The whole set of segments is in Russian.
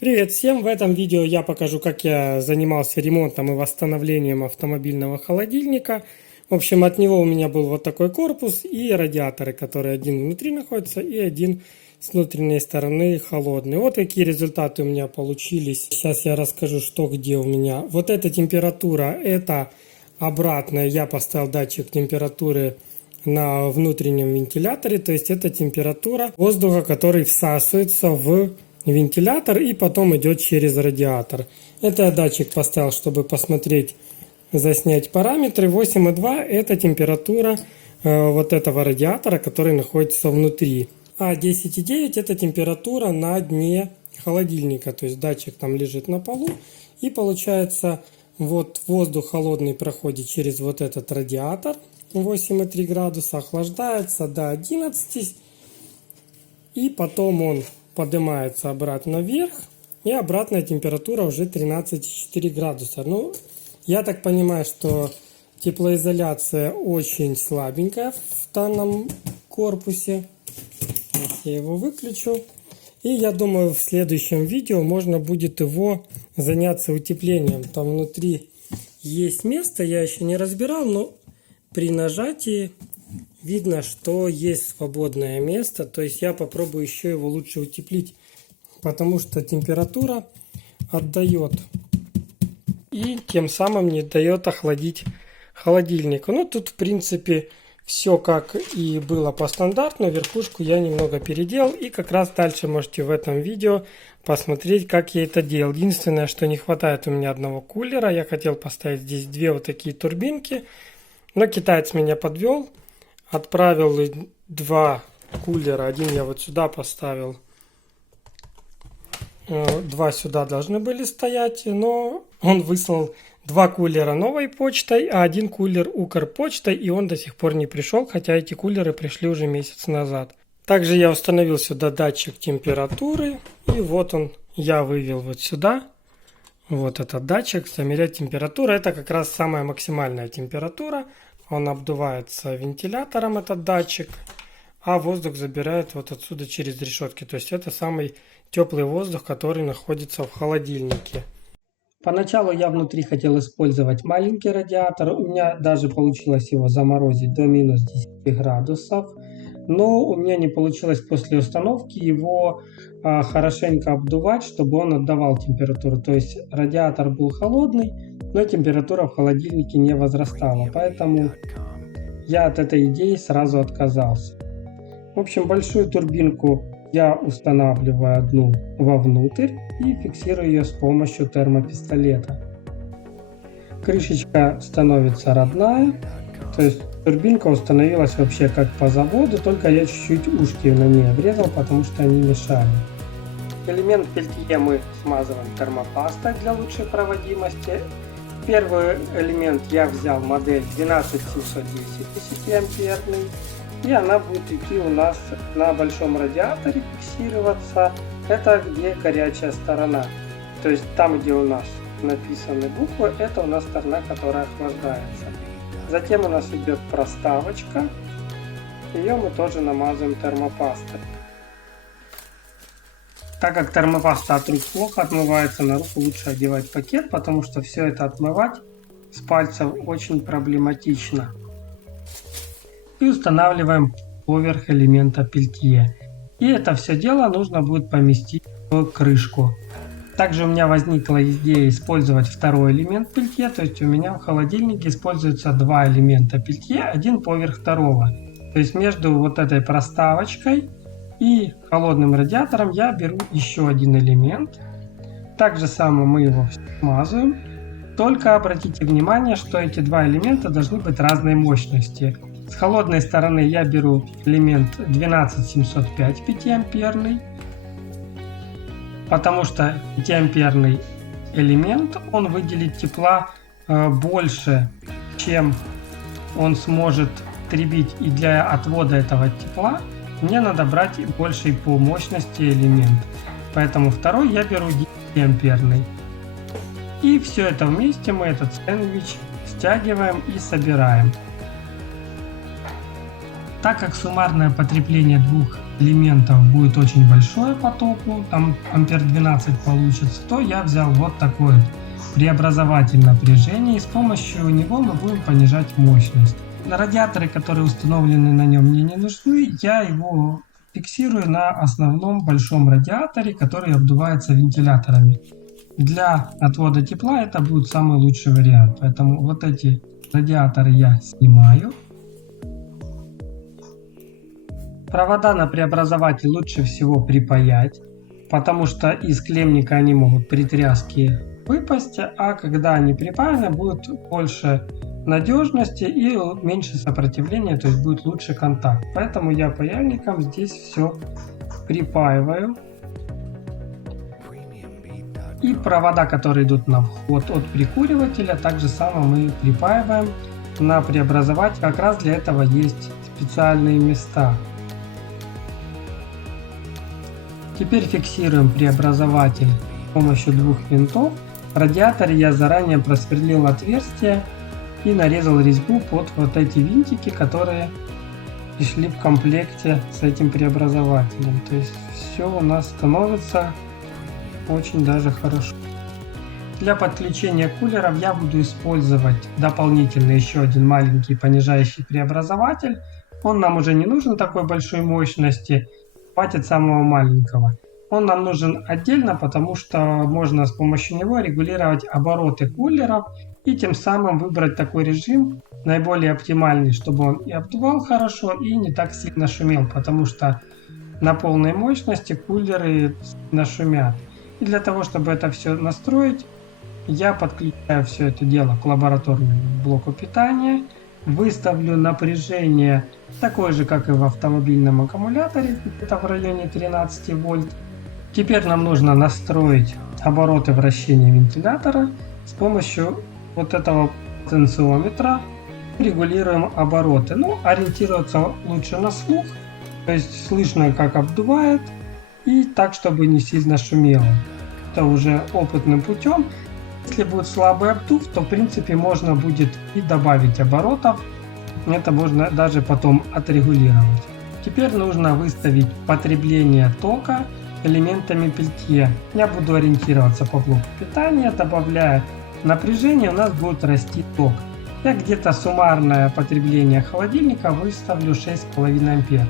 Привет всем! В этом видео я покажу, как я занимался ремонтом и восстановлением автомобильного холодильника. В общем, от него у меня был вот такой корпус и радиаторы, которые один внутри находится и один с внутренней стороны холодный. Вот какие результаты у меня получились. Сейчас я расскажу, что где у меня. Вот эта температура, это обратная. Я поставил датчик температуры на внутреннем вентиляторе, то есть это температура воздуха, который всасывается в вентилятор и потом идет через радиатор. Это я датчик поставил, чтобы посмотреть, заснять параметры. 8,2 это температура вот этого радиатора, который находится внутри. А 10,9 это температура на дне холодильника. То есть датчик там лежит на полу. И получается, вот воздух холодный проходит через вот этот радиатор. 8,3 градуса, охлаждается до 11. И потом он поднимается обратно вверх, и обратная температура уже 13,4 градуса. Ну, я так понимаю, что теплоизоляция очень слабенькая в данном корпусе. Я его выключу. И я думаю, в следующем видео можно будет его заняться утеплением. Там внутри есть место, я еще не разбирал, но при нажатии видно, что есть свободное место, то есть я попробую еще его лучше утеплить, потому что температура отдает и тем самым не дает охладить холодильник. Ну тут в принципе все как и было по стандарту, верхушку я немного переделал, и как раз дальше можете в этом видео посмотреть, как я это делал. Единственное, что не хватает у меня одного кулера, я хотел поставить здесь две вот такие турбинки, но китаец меня подвел. Отправил два кулера. Один я вот сюда поставил. Два сюда должны были стоять. Но он выслал два кулера новой почтой, а один кулер Укрпочтой. И он до сих пор не пришел, хотя эти кулеры пришли уже месяц назад. Также я установил сюда датчик температуры. И вот он, я вывел вот сюда. Вот этот датчик, замерять температуру. Это как раз самая максимальная температура. Он обдувается вентилятором, этот датчик, а воздух забирает вот отсюда через решетки. То есть это самый теплый воздух, который находится в холодильнике. Поначалу я внутри хотел использовать маленький радиатор. У меня даже получилось его заморозить до минус 10 градусов. Но у меня не получилось после установки его хорошенько обдувать, чтобы он отдавал температуру. То есть радиатор был холодный, но температура в холодильнике не возрастала. Поэтому я от этой идеи сразу отказался. В общем, большую турбинку я устанавливаю одну вовнутрь и фиксирую ее с помощью термопистолета. Крышечка становится родная. То есть турбинка установилась вообще как по заводу, только я чуть-чуть ушки на ней обрезал, потому что они мешали. Элемент пельтье мы смазываем термопастой для лучшей проводимости. Первый элемент я взял модель 12710 10-амперный, и она будет идти у нас на большом радиаторе фиксироваться. Это где горячая сторона. То есть там, где у нас написаны буквы, это у нас сторона, которая охлаждается. Затем у нас идет проставочка, ее мы тоже намазываем термопастой. Так как термопаста от рук плохо отмывается, на руку лучше одевать пакет, потому что все это отмывать с пальцев очень проблематично. И устанавливаем поверх элемента пельтье. И это все дело нужно будет поместить в крышку. Также у меня возникла идея использовать второй элемент пельтье, то есть у меня в холодильнике используются два элемента пельтье, один поверх второго. То есть между вот этой проставочкой и холодным радиатором я беру еще один элемент. Так же самое мы его смазываем. Только обратите внимание, что эти два элемента должны быть разной мощности. С холодной стороны я беру элемент 12705 5-амперный. Потому что 5-амперный элемент, он выделит тепла больше, чем он сможет требить. И для отвода этого тепла мне надо брать больший по мощности элемент. Поэтому второй я беру 10-амперный. И все это вместе мы этот сэндвич стягиваем и собираем. Так как суммарное потребление двух элементов будет очень большое по току, там ампер 12 получится, то я взял вот такой преобразователь напряжения, и с помощью него мы будем понижать мощность. Радиаторы, которые установлены на нем, мне не нужны, я его фиксирую на основном большом радиаторе, который обдувается вентиляторами. Для отвода тепла это будет самый лучший вариант, поэтому вот эти радиаторы я снимаю. Провода на преобразователь лучше всего припаять, потому что из клеммника они могут при тряске выпасть, а когда они припаяны, будет больше надежности и меньше сопротивления, то есть будет лучше контакт. Поэтому я паяльником здесь все припаиваю. И провода, которые идут на вход от прикуривателя, также само мы припаиваем на преобразователь. Как раз для этого есть специальные места. Теперь фиксируем преобразователь с помощью двух винтов. В радиаторе я заранее просверлил отверстие и нарезал резьбу под вот эти винтики, которые пришли в комплекте с этим преобразователем. То есть все у нас становится очень даже хорошо. Для подключения кулеров я буду использовать дополнительно еще один маленький понижающий преобразователь. Он нам уже не нужен такой большой мощности, хватит самого маленького. Он нам нужен отдельно, потому что можно с помощью него регулировать обороты кулеров и тем самым выбрать такой режим наиболее оптимальный, чтобы он и обдувал хорошо, и не так сильно шумел, потому что на полной мощности кулеры нашумят. И для того, чтобы это все настроить, я подключаю все это дело к лабораторному блоку питания, выставлю напряжение такое же, как и в автомобильном аккумуляторе, где-то в районе 13 вольт. Теперь нам нужно настроить обороты вращения вентилятора с помощью вот этого потенциометра. Регулируем обороты. Ну, ориентироваться лучше на слух, то есть слышно, как обдувает, и так, чтобы не сильно шумело. Это уже опытным путем. Если будет слабый обдув, то в принципе можно будет и добавить оборотов. Это можно даже потом отрегулировать. Теперь нужно выставить потребление тока элементами пельтье. Я буду ориентироваться по блоку питания, добавляя напряжение, у нас будет расти ток. Я где-то суммарное потребление холодильника выставлю 6,5 ампер.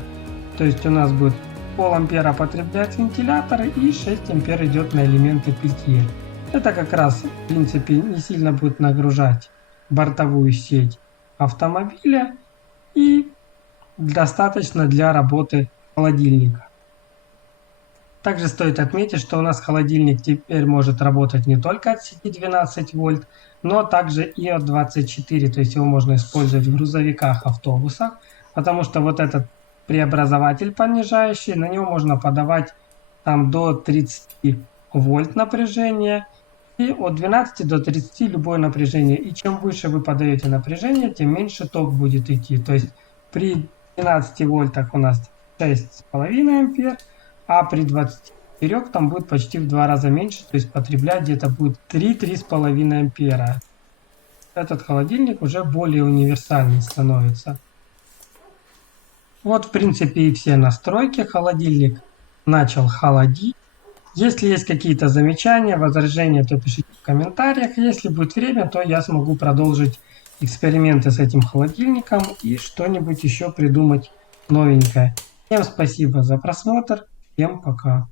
То есть у нас будет пол ампера потребляет вентиляторы и 6 ампер идет на элементы пельтье. Это как раз в принципе не сильно будет нагружать бортовую сеть автомобиля и достаточно для работы холодильника. Также стоит отметить, что у нас холодильник теперь может работать не только от сети 12 вольт, но также и от 24, то есть его можно использовать в грузовиках, автобусах, потому что вот этот преобразователь понижающий, на него можно подавать там до 30 вольт напряжения, и от 12 до 30 любое напряжение. И чем выше вы подаете напряжение, тем меньше ток будет идти. То есть при 12 вольтах у нас 6,5 ампер, а при 24 там будет почти в 2 раза меньше, то есть потреблять где-то будет 3-3,5 ампера. Этот холодильник уже более универсальный становится. Вот в принципе и все настройки. Холодильник начал холодить. Если есть какие-то замечания, возражения, то пишите в комментариях. Если будет время, то я смогу продолжить эксперименты с этим холодильником и что-нибудь еще придумать новенькое. Всем спасибо за просмотр. Всем пока.